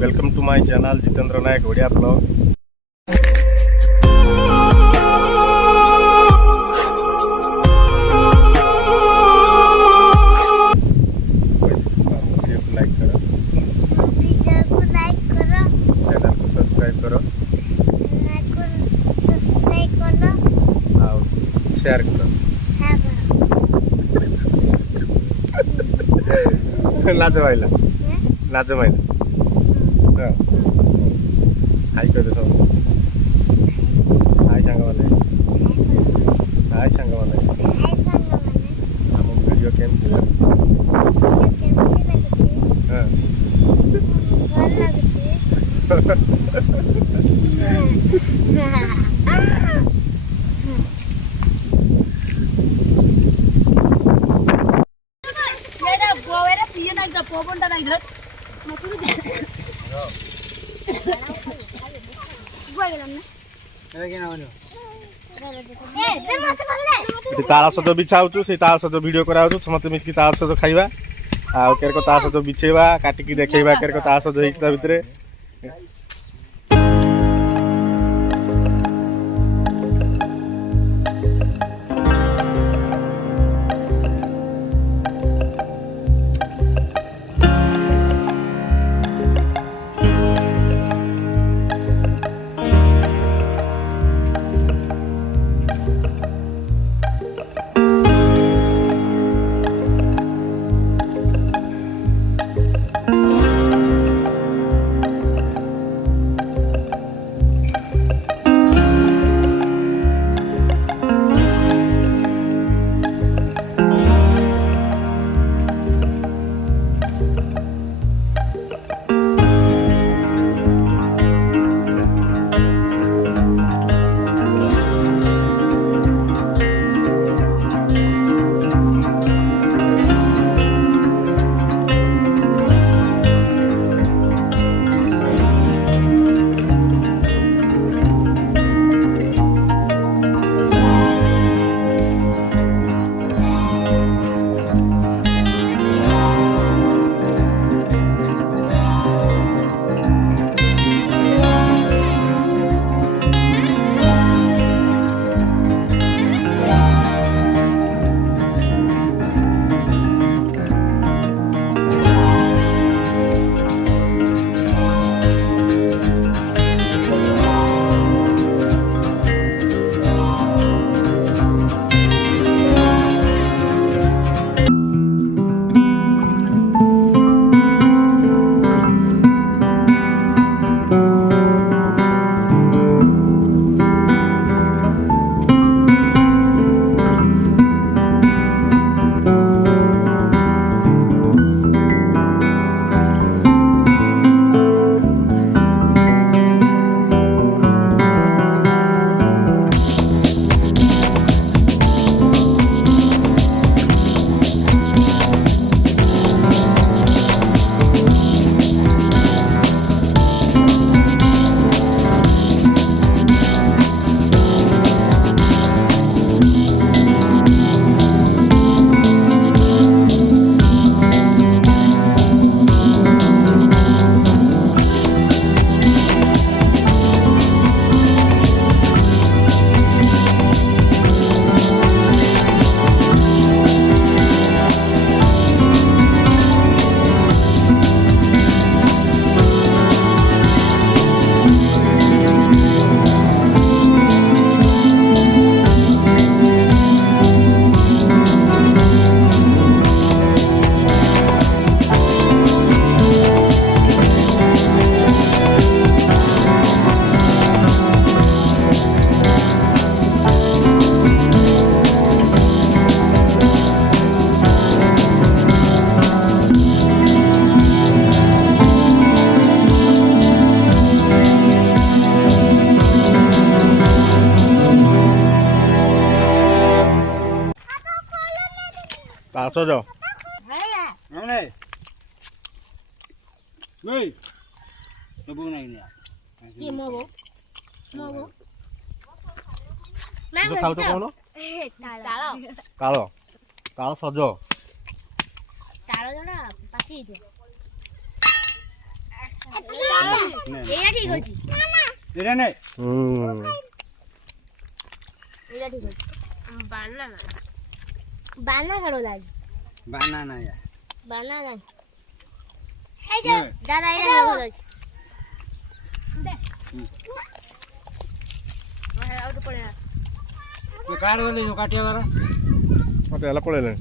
Welcome to my channel Jitendra Nayak Odia blog. Video को like करो, channel को सब्सक्राइब करो और शेयर करो। नाच भाईला नाच भाईला हाई कर दे सब। हाई सांग वाले, हाई सांग वाले। हम वीडियो केम के हां ताल सहित बिछाऊ से ताल सहित भिड करा समस्त मिसिक ताल सहित खाइबा आ केरको ताल सहित बिछेबा काटिकी देखैबा केरको ताल सहित होई ता भितरे। तासो जाओ नहीं नहीं तो वो नहीं ये मोबो मोबो मैं खाओ तो कौन तालो तालो तालो सजो तालो जणा पाची दे ଏଇଟା ଠିକ ଅଛି ଏଇଟା ନେ ଏଇଟା ଠିକ ଅଛି ବାନାନା ବାନା କଣ ଲାଗେ ବାନାନା ୟା ବାନାନା এই যে দাদা এটা ঠিক আছে দে আর আউট পড়ে କାର୍ଡ ଗଲେ ଯୋଉ କାଟିବାର ମତେ ହେଲା ପଳେଇଲେଣି